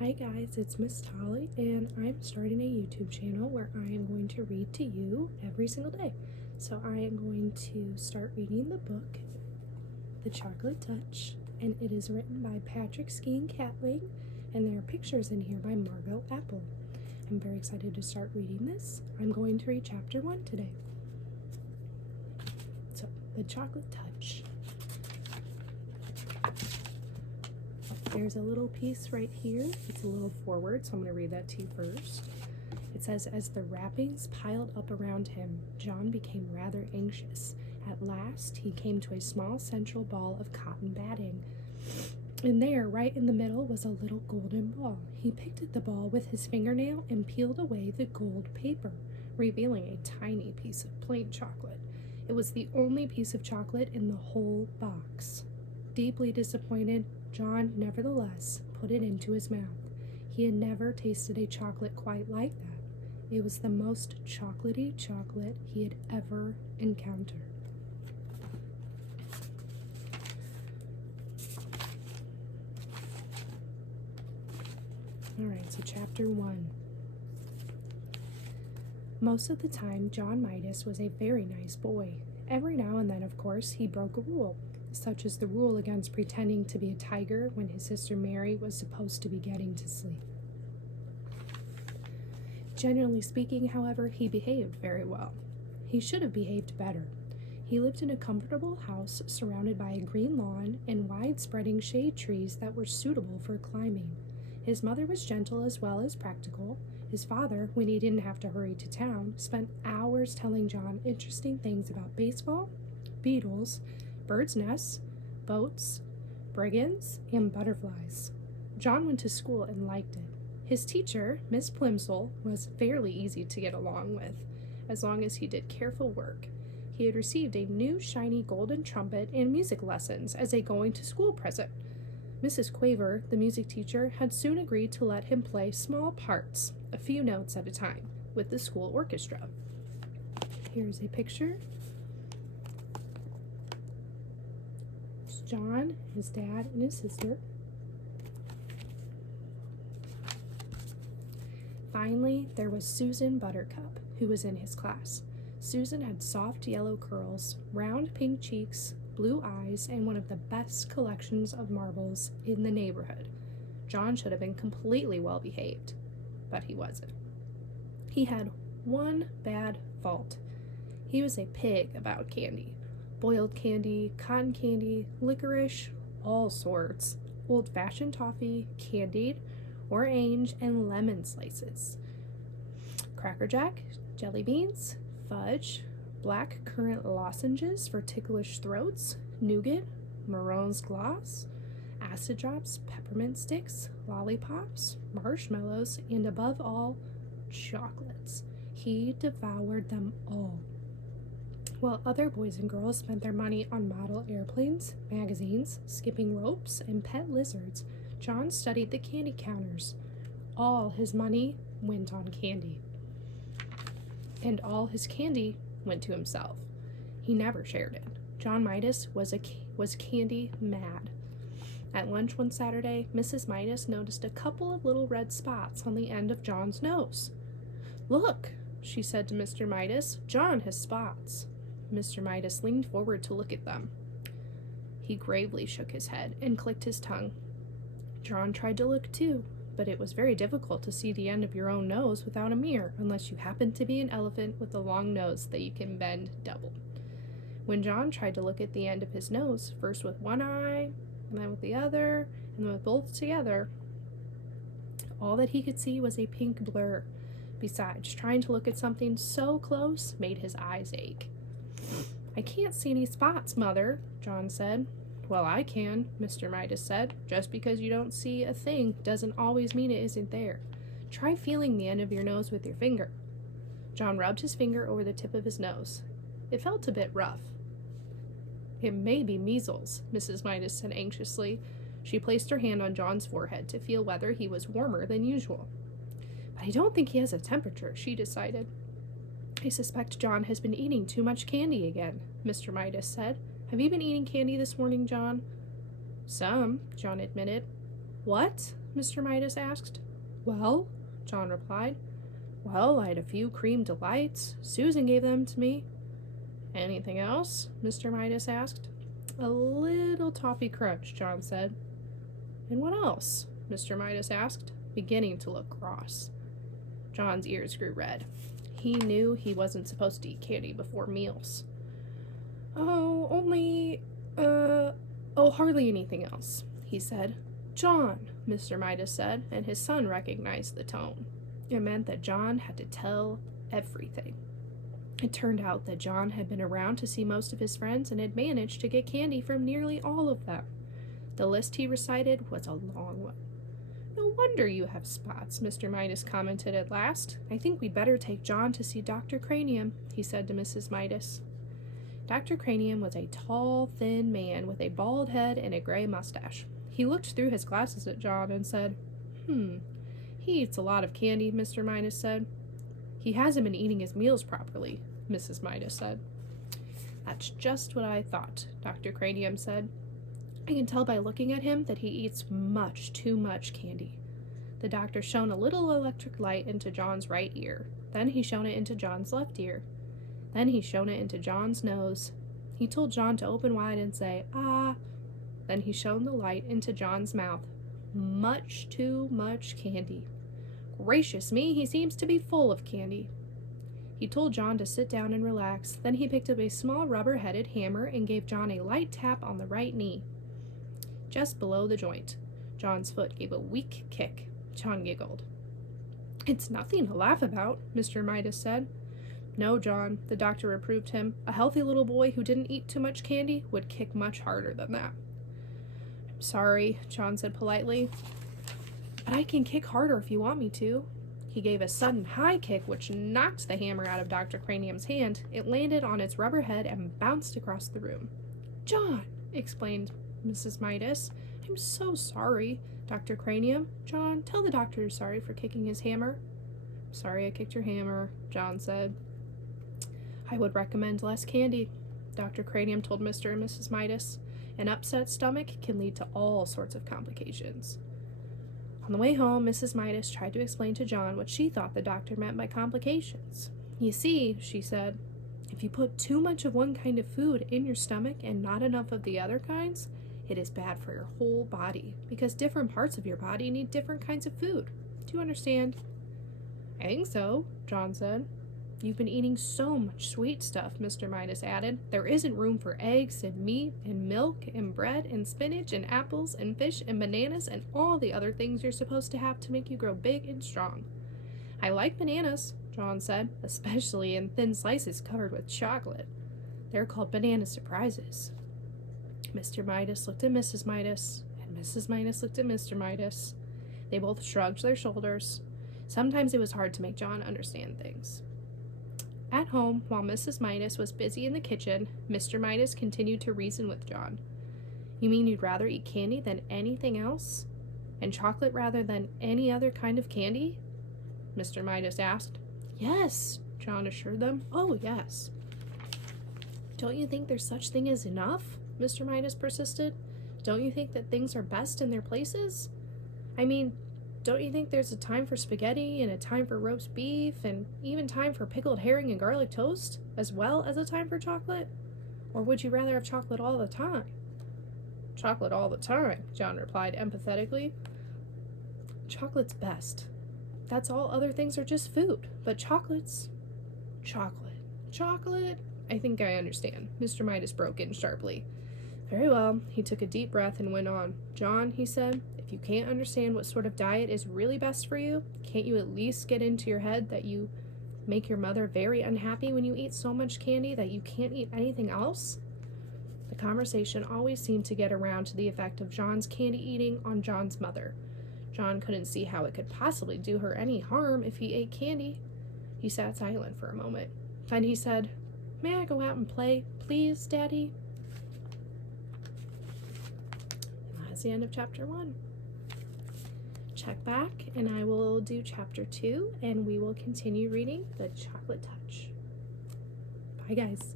Hi guys, it's Miss Tolly, and I'm starting a YouTube channel where I am going to read to you every single day. So I am going to start reading the book, The Chocolate Touch, and it is written by Patrick Skeen Catling, and there are pictures in here by Margot Apple. I'm very excited to start reading this. I'm going to read chapter 1 today. So, The Chocolate Touch. There's a little piece right here. It's a little forward, so I'm going to read that to you first. It says, as the wrappings piled up around him, John became rather anxious. At last, he came to a small central ball of cotton batting. And there, right in the middle, was a little golden ball. He picked at the ball with his fingernail and peeled away the gold paper, revealing a tiny piece of plain chocolate. It was the only piece of chocolate in the whole box. Deeply disappointed, John nevertheless put it into his mouth. He had never tasted a chocolate quite like that. It was the most chocolatey chocolate he had ever encountered. Alright, so chapter 1. Most of the time, John Midas was a very nice boy. Every now and then, of course, he broke a rule, such as the rule against pretending to be a tiger when his sister Mary was supposed to be getting to sleep. Generally speaking, however, he behaved very well. He should have behaved better. He lived in a comfortable house surrounded by a green lawn and wide-spreading shade trees that were suitable for climbing. His mother was gentle as well as practical. His father, when he didn't have to hurry to town, spent hours telling John interesting things about baseball, beetles, birds' nests, boats, brigands, and butterflies. John went to school and liked it. His teacher, Miss Plimsoll, was fairly easy to get along with, as long as he did careful work. He had received a new shiny golden trumpet and music lessons as a going-to-school present. Mrs. Quaver, the music teacher, had soon agreed to let him play small parts, a few notes at a time, with the school orchestra. Here's a picture. It's John, his dad, and his sister. Finally, there was Susan Buttercup, who was in his class. Susan had soft yellow curls, round pink cheeks, blue eyes, and one of the best collections of marbles in the neighborhood. John should have been completely well behaved, but he wasn't. He had one bad fault. He was a pig about candy. Boiled candy, cotton candy, licorice, all sorts, old-fashioned toffee, candied, orange, and lemon slices, Cracker Jack, jelly beans, fudge, black currant lozenges for ticklish throats, nougat, Maroon's gloss, acid drops, peppermint sticks, lollipops, marshmallows, and above all, chocolates. He devoured them all. While other boys and girls spent their money on model airplanes, magazines, skipping ropes, and pet lizards, John studied the candy counters. All his money went on candy. And all his candy went to himself. He never shared it. John Midas was candy mad. At lunch one Saturday, Mrs. Midas noticed a couple of little red spots on the end of John's nose. "Look," she said to Mr. Midas, "John has spots." Mr. Midas leaned forward to look at them. He gravely shook his head and clicked his tongue. John tried to look too, but it was very difficult to see the end of your own nose without a mirror, unless you happen to be an elephant with a long nose that you can bend double. When John tried to look at the end of his nose, first with one eye, and then with the other, and then with both together, all that he could see was a pink blur. Besides, trying to look at something so close made his eyes ache. "I can't see any spots, Mother," John said. "Well, I can," Mr. Midas said. "Just because you don't see a thing doesn't always mean it isn't there. Try feeling the end of your nose with your finger." John rubbed his finger over the tip of his nose. It felt a bit rough. "It may be measles," Mrs. Midas said anxiously. She placed her hand on John's forehead to feel whether he was warmer than usual. "But I don't think he has a temperature," she decided. "I suspect John has been eating too much candy again," Mr. Midas said. "Have you been eating candy this morning, John?" "Some," John admitted. "What?" Mr. Midas asked. Well, John replied. Well, I had a few cream delights. Susan gave them to me. Anything else? Mr. Midas asked. A little toffee crunch, John said. And what else? Mr. Midas asked, beginning to look cross. John's ears grew red. He knew he wasn't supposed to eat candy before meals. Oh, hardly anything else, he said. John, Mr. Midas said, and his son recognized the tone. It meant that John had to tell everything. It turned out that John had been around to see most of his friends and had managed to get candy from nearly all of them. The list he recited was a long one. No wonder you have spots, Mr. Midas commented at last. I think we'd better take John to see Dr. Cranium, he said to Mrs. Midas. Dr. Cranium was a tall, thin man with a bald head and a gray mustache. He looked through his glasses at John and said, He eats a lot of candy, Mr. Midas said. He hasn't been eating his meals properly, Mrs. Midas said. That's just what I thought, Dr. Cranium said. I can tell by looking at him that he eats much too much candy. The doctor shone a little electric light into John's right ear. Then he shone it into John's left ear. Then he shone it into John's nose. He told John to open wide and say, ah. Then he shone the light into John's mouth. Much too much candy. Gracious me, he seems to be full of candy. He told John to sit down and relax. Then he picked up a small rubber-headed hammer and gave John a light tap on the right knee, just below the joint. John's foot gave a weak kick. John giggled. It's nothing to laugh about, Mr. Midas said. No, John, the doctor reproved him. A healthy little boy who didn't eat too much candy would kick much harder than that. I'm sorry, John said politely, but I can kick harder if you want me to. He gave a sudden high kick which knocked the hammer out of Dr. Cranium's hand. It landed on its rubber head and bounced across the room. John, explained Mrs. Midas. I'm so sorry, Dr. Cranium. John, tell the doctor you're sorry for kicking his hammer. Sorry I kicked your hammer, John said. I would recommend less candy, Dr. Cranium told Mr. and Mrs. Midas. An upset stomach can lead to all sorts of complications. On the way home, Mrs. Midas tried to explain to John what she thought the doctor meant by complications. You see, she said, if you put too much of one kind of food in your stomach and not enough of the other kinds, it is bad for your whole body, because different parts of your body need different kinds of food. Do you understand? I think so, John said. You've been eating so much sweet stuff, Mr. Midas added. There isn't room for eggs and meat and milk and bread and spinach and apples and fish and bananas and all the other things you're supposed to have to make you grow big and strong. I like bananas, John said, especially in thin slices covered with chocolate. They're called banana surprises. Mr. Midas looked at Mrs. Midas, and Mrs. Midas looked at Mr. Midas. They both shrugged their shoulders. Sometimes it was hard to make John understand things. At home, while Mrs. Midas was busy in the kitchen, Mr. Midas continued to reason with John. You mean you'd rather eat candy than anything else? And chocolate rather than any other kind of candy? Mr. Midas asked. Yes, John assured them. Oh, yes. Don't you think there's such thing as enough? Mr. Midas persisted. Don't you think that things are best in their places? I mean, don't you think there's a time for spaghetti and a time for roast beef and even time for pickled herring and garlic toast, as well as a time for chocolate? Or would you rather have chocolate all the time? Chocolate all the time, John replied empathetically. Chocolate's best. That's all. Other things are just food, but chocolate's chocolate. Chocolate? I think I understand. Mr. Midas broke in sharply. Very well. He took a deep breath and went on. John, he said, if you can't understand what sort of diet is really best for you, can't you at least get into your head that you make your mother very unhappy when you eat so much candy that you can't eat anything else? The conversation always seemed to get around to the effect of John's candy eating on John's mother. John couldn't see how it could possibly do her any harm if he ate candy. He sat silent for a moment. Then he said, May I go out and play, please, Daddy? And that's the end of chapter 1. Check back and I will do chapter 2 and we will continue reading The Chocolate Touch. Bye, guys.